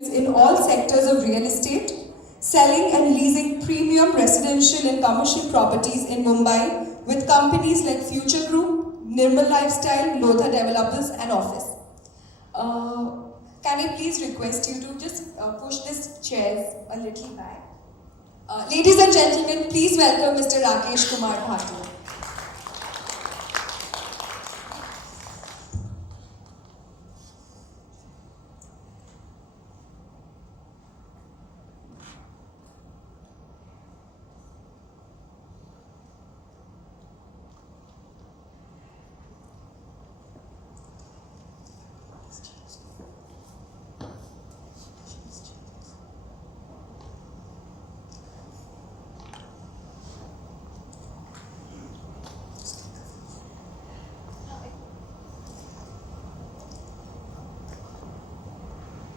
in all sectors of real estate, selling and leasing premium residential and commercial properties in Mumbai with companies like Future Group, Nirmal Lifestyle, Lotha Developers and Office. Can I please request you to just push these chairs a little back? Ladies and gentlemen, please welcome Mr. Rakesh Kumar Bhatia.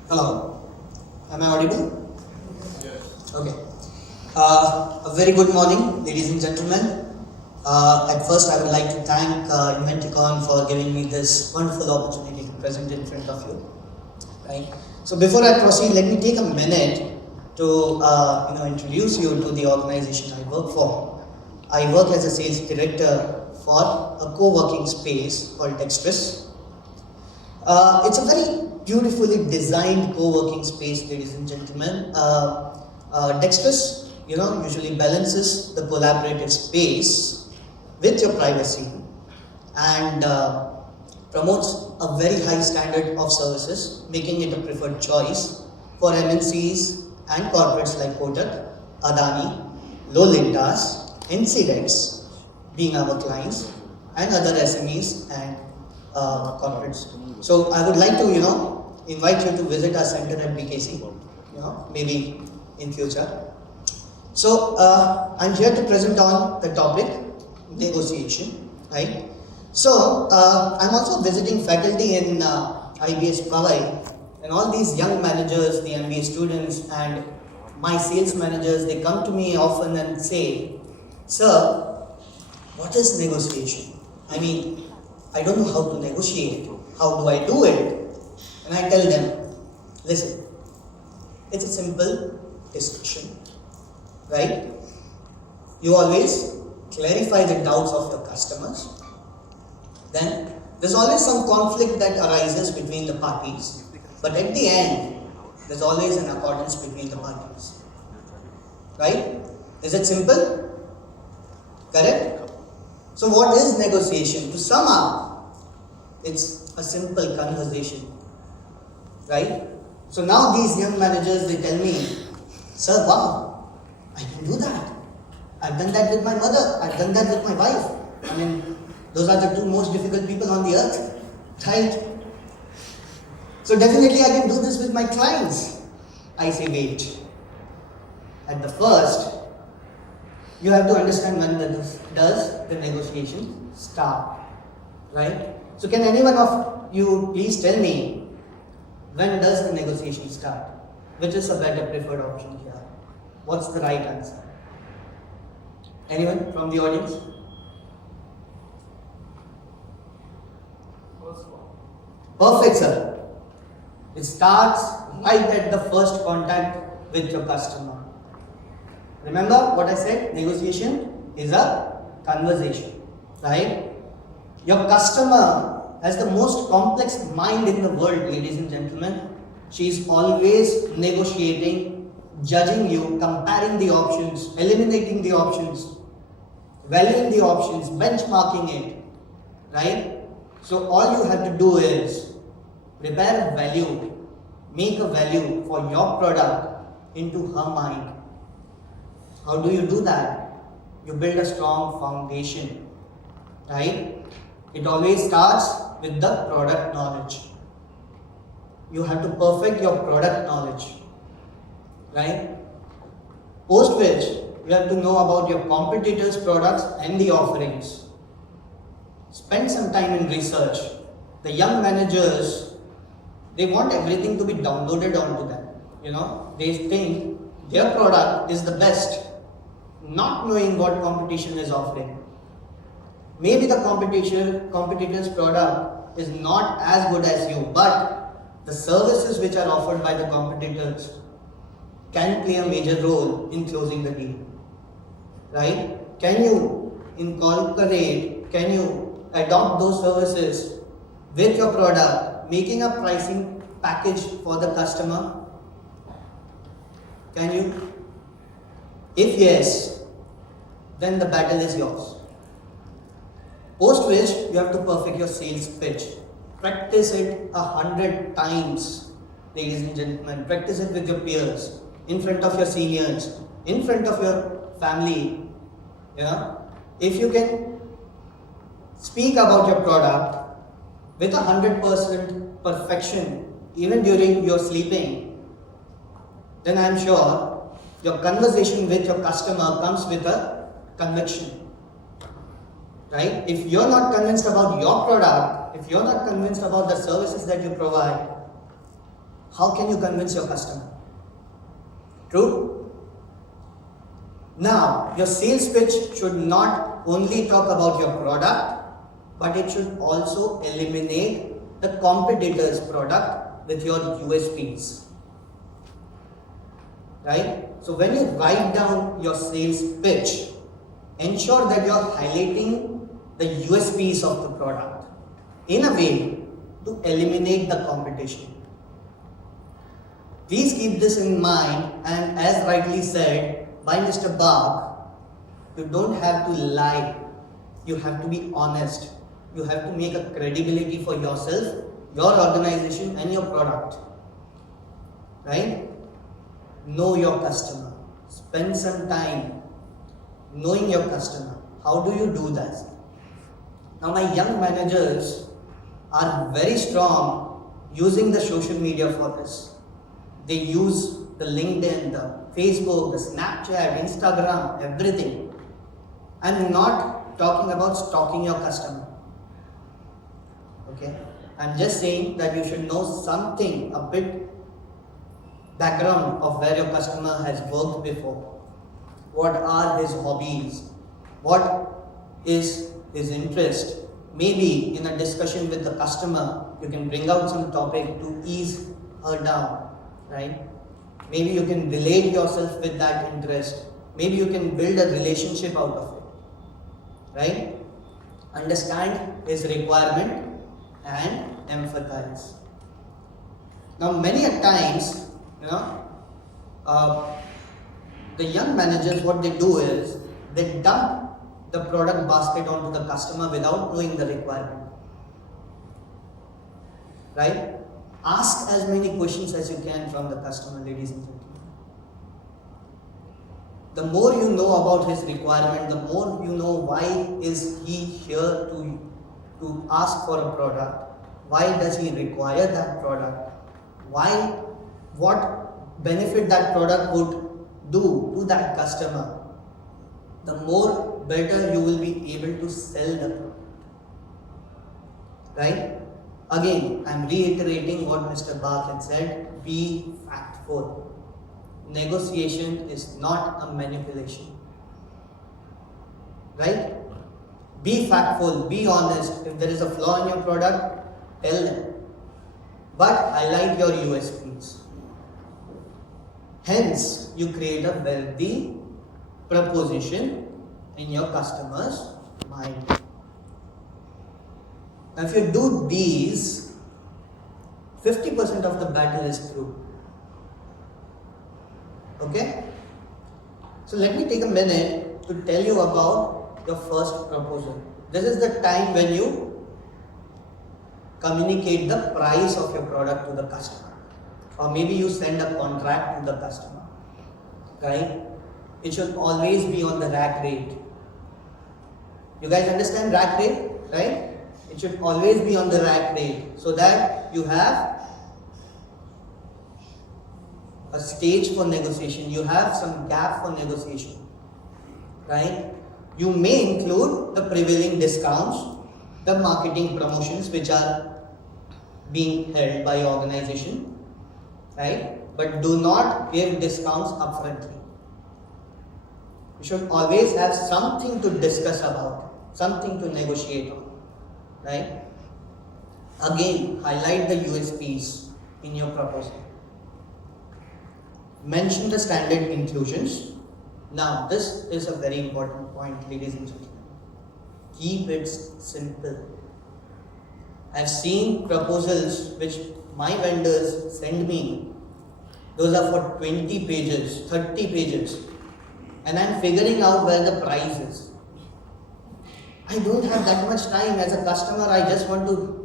Hello, am I audible? Yes. Okay. A very good morning, ladies and gentlemen. At first, I would like to thank Inventicon for giving me this wonderful opportunity to present in front of you. Right. So before I proceed, let me take a minute to introduce you to the organization I work for. I work as a sales director for a co-working space called Dextress. It's a very beautifully designed co-working space, ladies and gentlemen. Dextress, usually balances the collaborative space with your privacy and promotes a very high standard of services, making it a preferred choice for MNCs and corporates like Kotak, Adani, Lolintas, NCDEX being our clients, and other SMEs and corporates. So I would like to, invite you to visit our center at BKC, maybe in future. So I'm here to present on the topic negotiation, right? So I'm also visiting faculty in IBS Powai, and all these young managers, the MBA students, and my sales managers, they come to me often and say, "Sir, what is negotiation? I mean, I don't know how to negotiate. How do I do it?" And I tell them, listen, it's a simple discussion, right? You always clarify the doubts of your customers. Then there's always some conflict that arises between the parties, but at the end, there's always an accordance between the parties, right? Is it simple? Correct? So what is negotiation? To sum up, it's a simple conversation, right? So now these young managers, they tell me, "Sir, wow, I can do that. I've done that with my mother. I've done that with my wife. I mean, those are the two most difficult people on the earth, right? So definitely I can do this with my clients." I say, wait. At the first, you have to understand when does the negotiation start, right? So can anyone of you please tell me, when does the negotiation start? Which is a better preferred option here? What's the right answer? Anyone from the audience? First one. Perfect, sir. It starts right at the first contact with your customer. Remember what I said? Negotiation is a conversation, right? Your customer has the most complex mind in the world, ladies and gentlemen. She is always negotiating, judging you, comparing the options, eliminating the options, valuing the options, benchmarking it, right? So all you have to do is prepare a value, make a value for your product into her mind. How do you do that? You build a strong foundation, right? It always starts with the product knowledge. You have to perfect your product knowledge, right? Post which, you have to know about your competitors' products and the offerings. Spend some time in research. The young managers, they want everything to be downloaded onto them. They think their product is the best, not knowing what competition is offering. Maybe the competitor's product is not as good as you, but the services which are offered by the competitors can play a major role in closing the deal, right? Can you incorporate, can you adopt those services with your product, making a pricing package for the customer? Can you? If yes, then the battle is yours. Post which, you have to perfect your sales pitch. Practice it 100 times, ladies and gentlemen. Practice it with your peers, in front of your seniors, in front of your family. Yeah? If you can speak about your product with 100% perfection, even during your sleeping, then I am sure your conversation with your customer comes with a conviction. Right? If you're not convinced about your product, if you're not convinced about the services that you provide, how can you convince your customer? True? Now, your sales pitch should not only talk about your product, but it should also eliminate the competitor's product with your USPs. Right? So when you write down your sales pitch, ensure that you're highlighting the USPs of the product in a way to eliminate the competition. Please keep this in mind, and as rightly said by Mr. Bach, you don't have to lie, you have to be honest, you have to make a credibility for yourself, your organization and your product. Right? Know your customer, spend some time knowing your customer. How do you do that? Now my young managers are very strong using the social media for this. They use the LinkedIn, the Facebook, the Snapchat, Instagram, everything. I'm not talking about stalking your customer. Okay? I'm just saying that you should know something, a bit background of where your customer has worked before. What are his hobbies? What is his interest? Maybe in a discussion with the customer, you can bring out some topic to ease her down, right? Maybe you can relate yourself with that interest. Maybe you can build a relationship out of it, right? Understand his requirement and empathize. Now, many a times, the young managers, what they do is they dump the product basket onto the customer without knowing the requirement. Right? Ask as many questions as you can from the customer, ladies and gentlemen. The more you know about his requirement, the more you know why is he here to ask for a product. Why does he require that product? What benefit that product would do to that customer? The more better you will be able to sell the product. Right? Again, I am reiterating what Mr. Bach had said, be factful. Negotiation is not a manipulation. Right? Be factful, be honest. If there is a flaw in your product, tell them. But highlight your USPs. Hence, you create a wealthy proposition in your customer's mind. Now, if you do these, 50% of the battle is through. Okay? So, let me take a minute to tell you about your first proposal. This is the time when you communicate the price of your product to the customer. Or maybe you send a contract to the customer. Right? It should always be on the rack rate. You guys understand rack rate? Right? It should always be on the rack rate so that you have a stage for negotiation. You have some gap for negotiation. Right? You may include the prevailing discounts, the marketing promotions which are being held by your organization. Right? But do not give discounts upfrontly. You should always have something to discuss about, something to negotiate on. Right? Again, highlight the USPs. in your proposal. Mention the standard inclusions. Now, this is a very important point, ladies and gentlemen. Keep it simple. I've seen proposals which my vendors send me. Those are for 20 pages, 30 pages. And I'm figuring out where the price is. I don't have that much time as a customer. I just want to,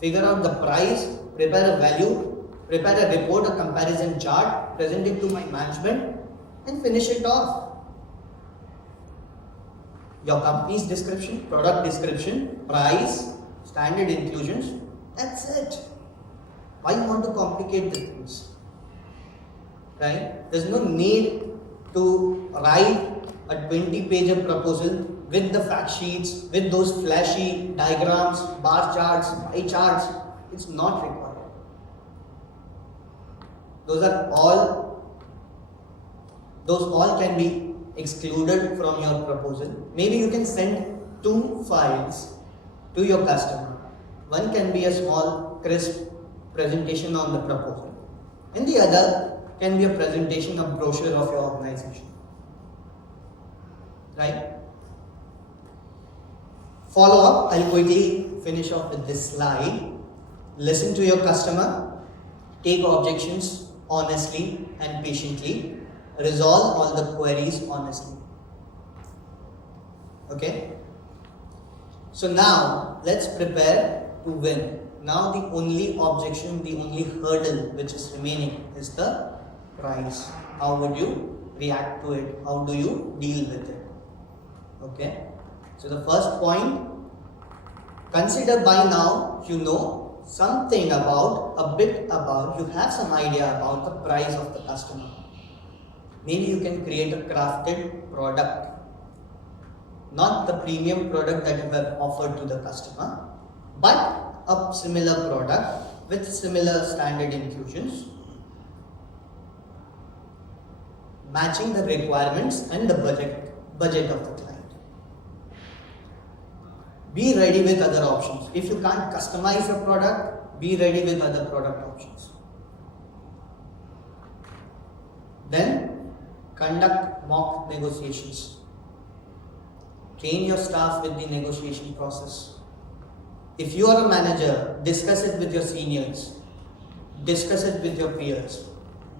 figure out the price, prepare a value, prepare a report, a comparison chart, present it to my management, and finish it off. Your company's description, product description, price, standard inclusions, that's it. Why you want to complicate the things? Right? There's no need to write a 20-page proposal with the fact sheets, with those flashy diagrams, bar charts, pie charts. It's not required. Those all can be excluded from your proposal. Maybe you can send 2 files to your customer. One can be a small, crisp presentation on the proposal, and the other can be a presentation of brochure of your organization. Right? Follow up, I'll quickly finish off with this slide. Listen to your customer, take objections honestly and patiently, resolve all the queries honestly. Okay? So now, let's prepare to win. Now the only objection, the only hurdle which is remaining is the price. How would you react to it? How do you deal with it? Okay? So the first point, consider by now you know something about, you have some idea about the price of the customer. Maybe you can create a crafted product, not the premium product that you have offered to the customer, but a similar product with similar standard inclusions, matching the requirements and the budget of the client. Be ready with other options. If you can't customize your product, be ready with other product options. Then conduct mock negotiations. Train your staff with the negotiation process. If you are a manager, discuss it with your seniors, discuss it with your peers.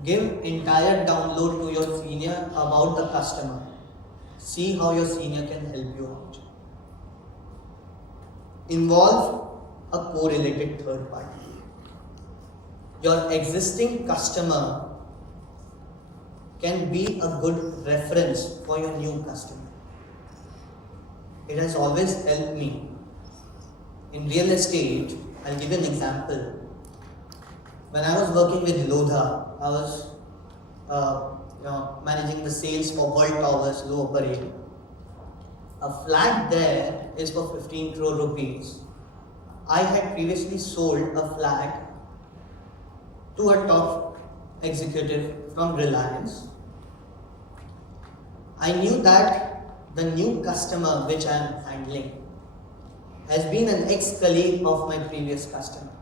Give entire download to your senior about the customer. See how your senior can help you out. Involve a correlated third party. Your existing customer can be a good reference for your new customer. It has always helped me. In real estate, I'll give an example. When I was working with Lodha, I was managing the sales for World Towers, Lower Parade. A flat there is for 15 crore rupees. I had previously sold a flat to a top executive from Reliance. I knew that the new customer which I am handling has been an ex-colleague of my previous customer.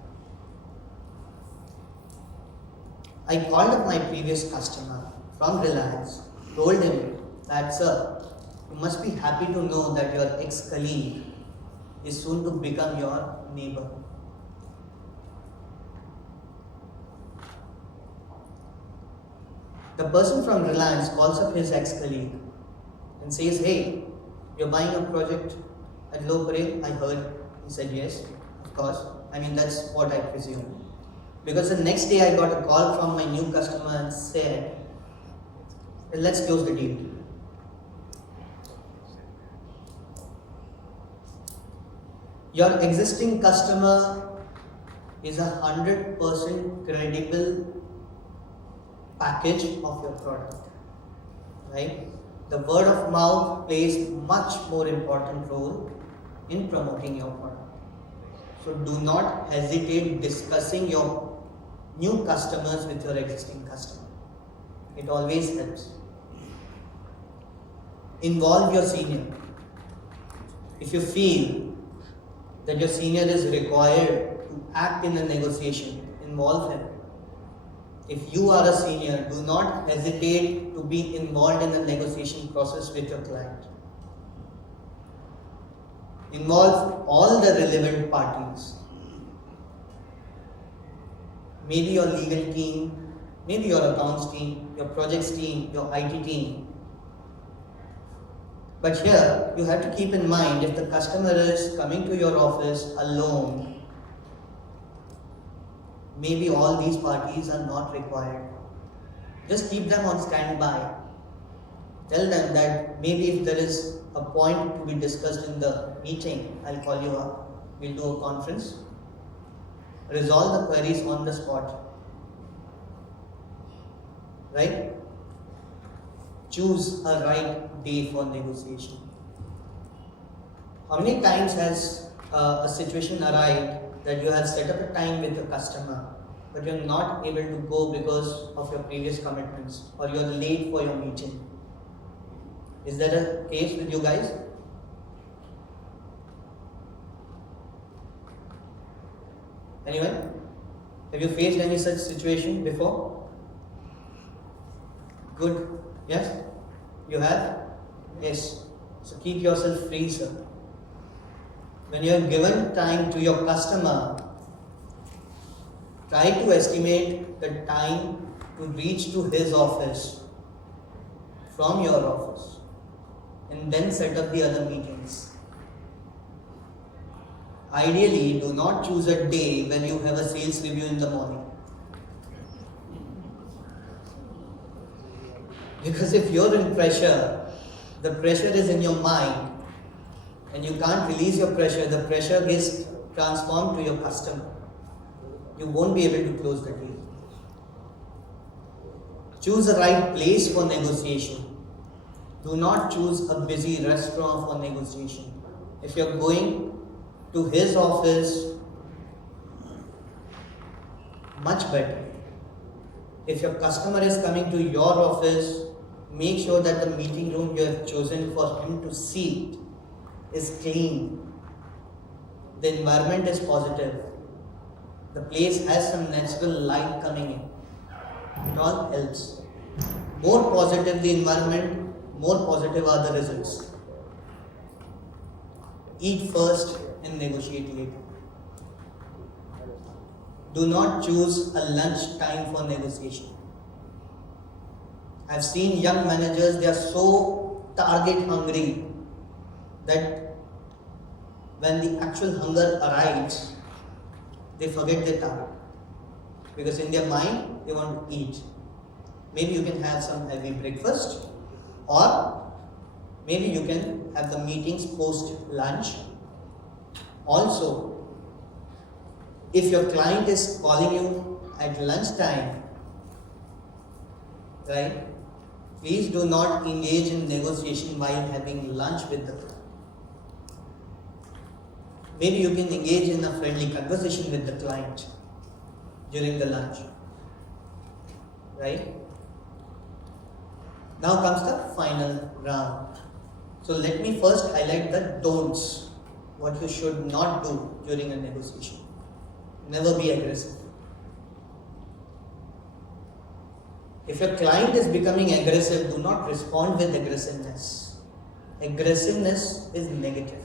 I called up my previous customer from Reliance, told him that, sir, you must be happy to know that your ex-colleague is soon to become your neighbor. The person from Reliance calls up his ex-colleague and says, hey, you're buying a project at Low Parade, I heard. He said, yes, of course. I mean, that's what I presume. Because the next day I got a call from my new customer and said, let's close the deal. Your existing customer is 100% credible package of your product, right? The word of mouth plays much more important role in promoting your product. So do not hesitate discussing your new customers with your existing customer. It always helps. Involve your senior. If you feel that your senior is required to act in a negotiation, involve him. If you are a senior, do not hesitate to be involved in the negotiation process with your client. Involve all the relevant parties. Maybe your legal team, maybe your accounts team, your projects team, your IT team. But here, you have to keep in mind, if the customer is coming to your office alone, maybe all these parties are not required. Just keep them on standby. Tell them that maybe if there is a point to be discussed in the meeting, I'll call you up. We'll do a conference. Resolve the queries on the spot. Right? Choose a right day for negotiation. How many times has a situation arrived that you have set up a time with a customer, but you're not able to go because of your previous commitments, or you're late for your meeting? Is there a case with you guys? Anyone? Have you faced any such situation before? Good. Yes? You have? Yes. So keep yourself free, sir. When you have given time to your customer, try to estimate the time to reach to his office from your office, and then set up the other meetings. Ideally, do not choose a day when you have a sales review in the morning. Because if you're in pressure, the pressure is in your mind, and you can't release your pressure, the pressure gets transformed to your customer. You won't be able to close the deal. Choose the right place for negotiation. Do not choose a busy restaurant for negotiation. If you're going to his office, much better. If your customer is coming to your office, make sure that the meeting room you have chosen for him to sit is clean. The environment is positive. The place has some natural light coming in. It all helps. More positive the environment, more positive are the results. Eat first and negotiate later. Do not choose a lunch time for negotiation. I've seen young managers, they are so target hungry that when the actual hunger arrives, they forget their target. Because in their mind, they want to eat. Maybe you can have some heavy breakfast, or maybe you can have the meetings post lunch. Also, if your client is calling you at lunchtime, right, please do not engage in negotiation while having lunch with the client. Maybe you can engage in a friendly conversation with the client during the lunch. Right? Now comes the final round. So let me first highlight the don'ts, what you should not do during a negotiation. Never be aggressive. If your client is becoming aggressive, do not respond with aggressiveness. Aggressiveness is negative.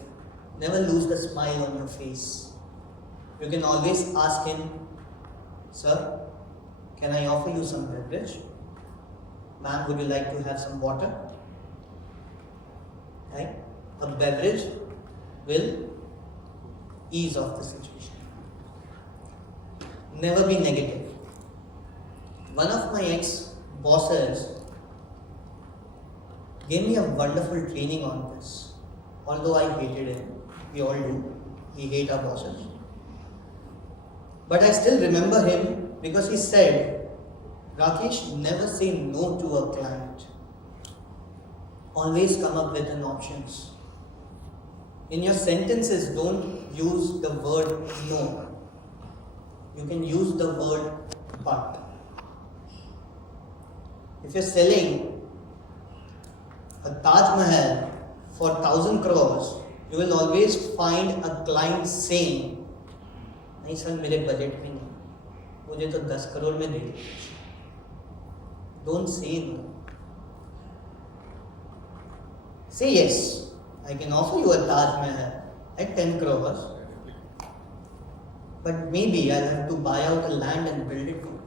Never lose the smile on your face. You can always ask him, "Sir, can I offer you some beverage? Ma'am, would you like to have some water?" Right? A beverage will ease off the situation. Never be negative. One of my ex-bosses gave me a wonderful training on this. Although I hated him, we all do. We hate our bosses. But I still remember him because he said, "Rakesh, never say no to a client. Always come up with an options. In your sentences, don't use the word no. You can use the word but." If you're selling a Taj Mahal for 1,000 crores, you will always find a client saying, नहीं sir मेरे budget में नहीं, मुझे तो 10 करोड़ में दे दो. Don't say no. Say yes. I can offer you a Taj Mahal at 10 crores. But maybe I'll have to buy out the land and build it for you.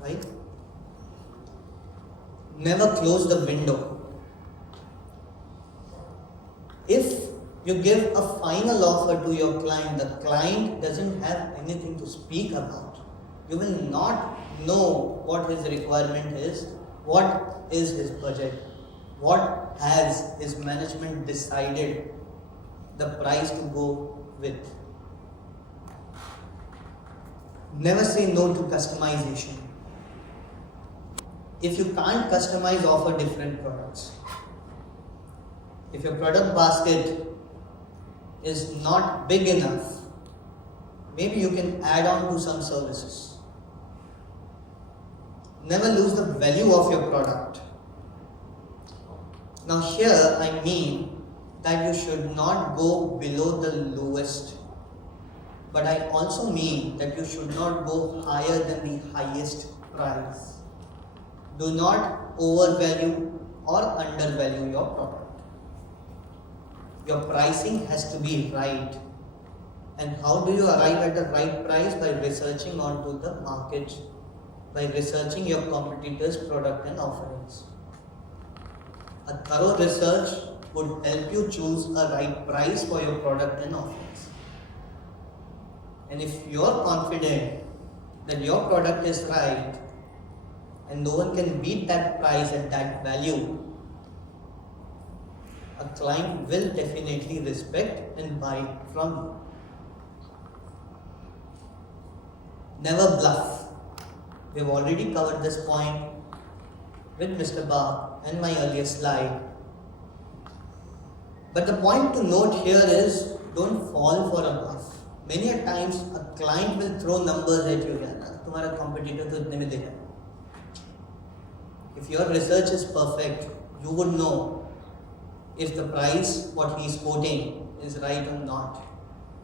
Right? Never close the window. If you give a final offer to your client, the client doesn't have anything to speak about. You will not know what his requirement is, what is his budget, what has his management decided the price to go with. Never say no to customization. If you can't customize, offer different products. If your product basket is not big enough, maybe you can add on to some services. Never lose the value of your product. Now here I mean that you should not go below the lowest, but I also mean that you should not go higher than the highest price. Do not overvalue or undervalue your product. Your pricing has to be right. And how do you arrive at the right price? By researching onto the market, by researching your competitors' product and offerings. A thorough research would help you choose a right price for your product and offerings. And if you're confident that your product is right and no one can beat that price at that value, a client will definitely respect and buy from you. Never bluff. We've already covered this point with Mr. Bach and my earlier slide. But the point to note here is, don't fall for a bluff. Many a times a client will throw numbers at you. तुम्हारा competitor तो इतने में देगा. If your research is perfect, you would know if the price what he is quoting is right or not.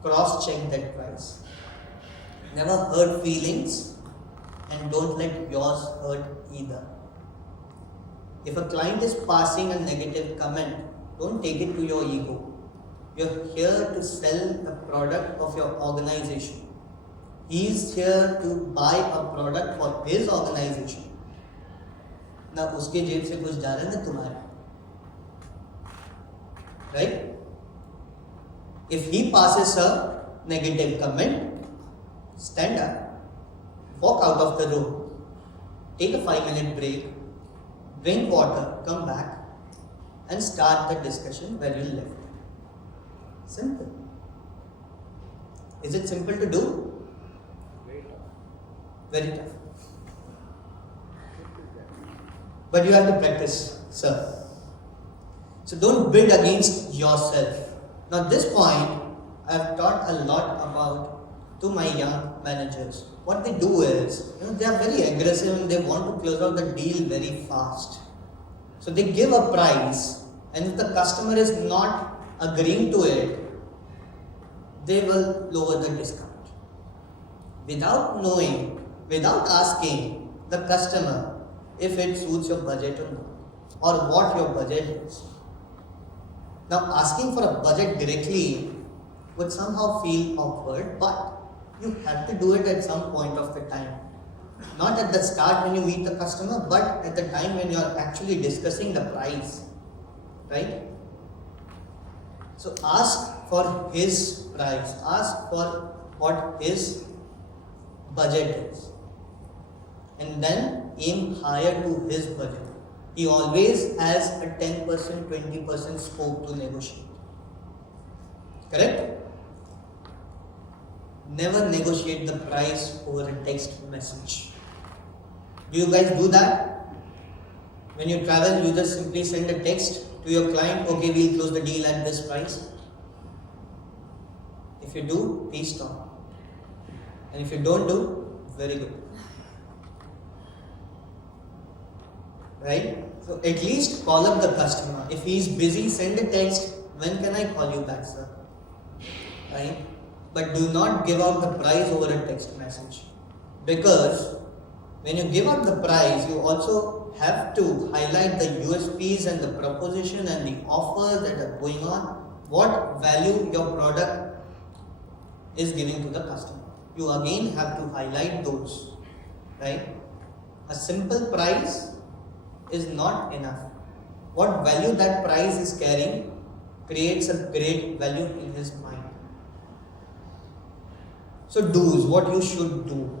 Cross-check that price. Never hurt feelings, and don't let yours hurt either. If a client is passing a negative comment, don't take it to your ego. You're here to sell the product of your organization. He is here to buy a product for his organization. ना उसके जेब से कुछ जा रहा है ना तुम्हारे. Right? If he passes a negative comment, stand up, walk out of the room, take a 5-minute break, drink water, come back and start the discussion where you left. Simple. Is it simple to do? Very tough. But you have to practice, sir. So don't bid against yourself. Now this point, I have taught a lot about to my young managers. What they do is, they are very aggressive and they want to close out the deal very fast. So they give a price, and if the customer is not agreeing to it, they will lower the discount. Without knowing, without asking the customer if it suits your budget or not, or what your budget is. Now asking for a budget directly would somehow feel awkward, but you have to do it at some point of the time. Not at the start when you meet the customer, but at the time when you are actually discussing the price. Right? So ask for his price, ask for what his budget is, and then aim higher to his budget. He always has a 10%, 20% scope to negotiate. Correct? Never negotiate the price over a text message. Do you guys do that? When you travel, you just simply send a text to your client, okay, we'll close the deal at this price. If you do, please stop. And if you don't do, very good. Right? So at least call up the customer. If he is busy, send a text. When can I call you back, sir? right? But do not give out the price over a text message, because when you give out the price, you also have to highlight the USPs and the proposition and the offers that are going on, what value your product is giving to the customer. You again have to highlight those, right? A simple price is not enough. What value that price is carrying creates a great value in his mind. So do's, what you should do.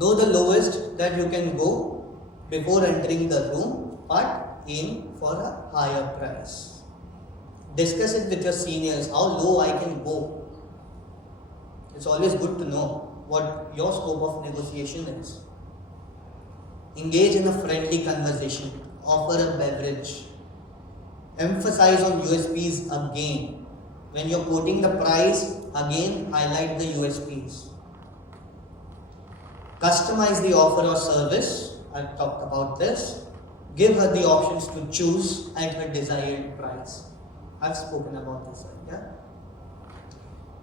Know the lowest that you can go before entering the room, but aim for a higher price. Discuss it with your seniors, how low I can go. It's always good to know what your scope of negotiation is. Engage in a friendly conversation, offer a beverage. Emphasize on USPs again. When you're quoting the price, again highlight the USPs. Customize the offer or service. I've talked about this. Give her the options to choose at her desired price. I've spoken about this earlier.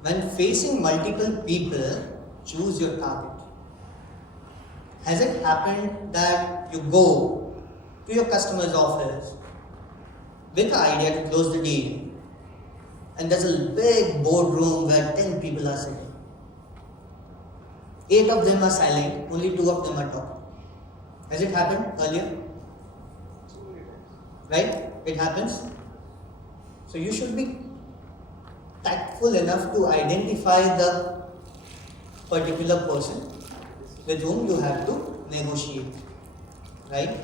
When facing multiple people, choose your target. Has it happened that you go to your customer's office with the idea to close the deal, and there's a big boardroom where 10 people are sitting? 8 of them are silent, only 2 of them are talking. Has it happened earlier? Right? It happens. So you should be tactful enough to identify the particular person with whom you have to negotiate. Right?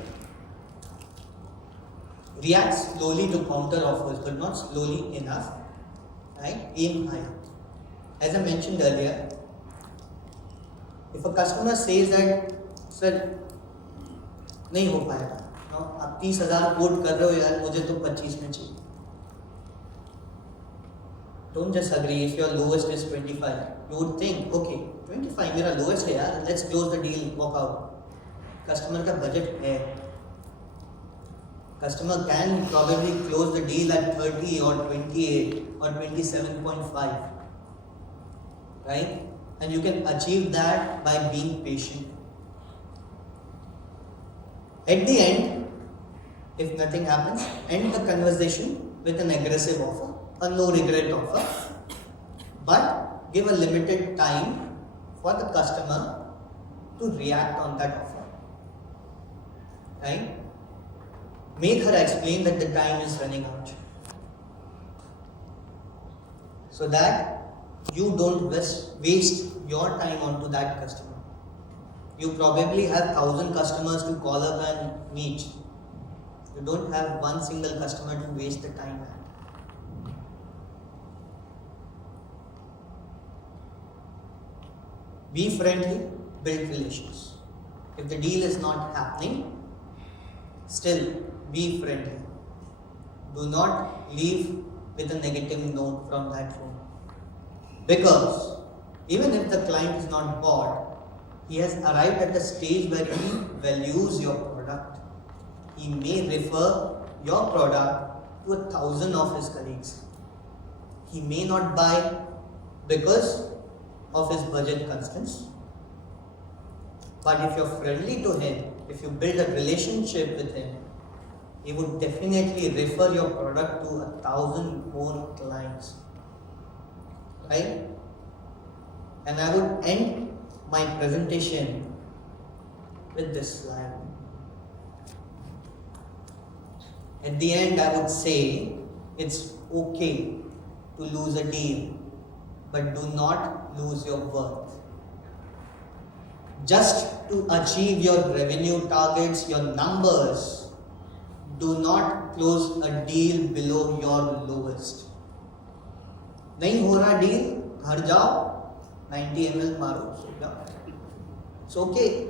React slowly to counter offers, but not slowly enough. Right? Aim high. As I mentioned earlier, if a customer says that, sir, नहीं हो पाएगा, no, आप 30,000 coat कर रहे हो यार, मुझे तो 25 में चाहिए. Don't just agree. If your lowest is 25, you would think, okay, 25 मेरा lowest है यार, let's close the deal, walk out. Customer का budget है. Customer can probably close the deal at 30 or 28 or 27.5, right? And you can achieve that by being patient. At the end, if nothing happens, end the conversation with an aggressive offer, a no regret offer, but give a limited time for the customer to react on that offer, right? Make her explain that the time is running out, so that you don't waste your time onto that customer. You probably have 1,000 customers to call up and meet. You don't have one single customer to waste the time at. Be friendly, build relations. If the deal is not happening, still be friendly. Do not leave with a negative note from that room. Because even if the client is not bought, he has arrived at a stage where he values your product. He may refer your product to 1,000 of his colleagues. He may not buy because of his budget constraints. But if you're friendly to him, if you build a relationship with him, he would definitely refer your product to 1,000 more clients. Right? And I would end my presentation with this slide. At the end, I would say it's okay to lose a deal, but do not lose your worth. Just to achieve your revenue targets, your numbers, do not close a deal below your lowest. नहीं हो रहा deal, घर जाओ, 90 ml मारो, सो जाओ. It's okay.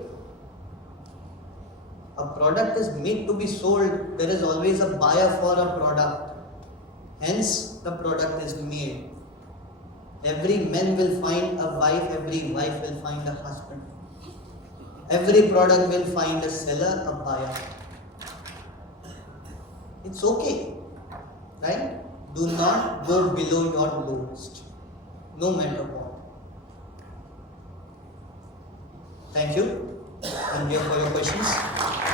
A product is made to be sold. There is always a buyer for a product. Hence, the product is made. Every man will find a wife, every wife will find a husband. Every product will find a seller, a buyer. It's okay, right? Do not go below your lowest. no matter what. Thank you. I'm here for your questions.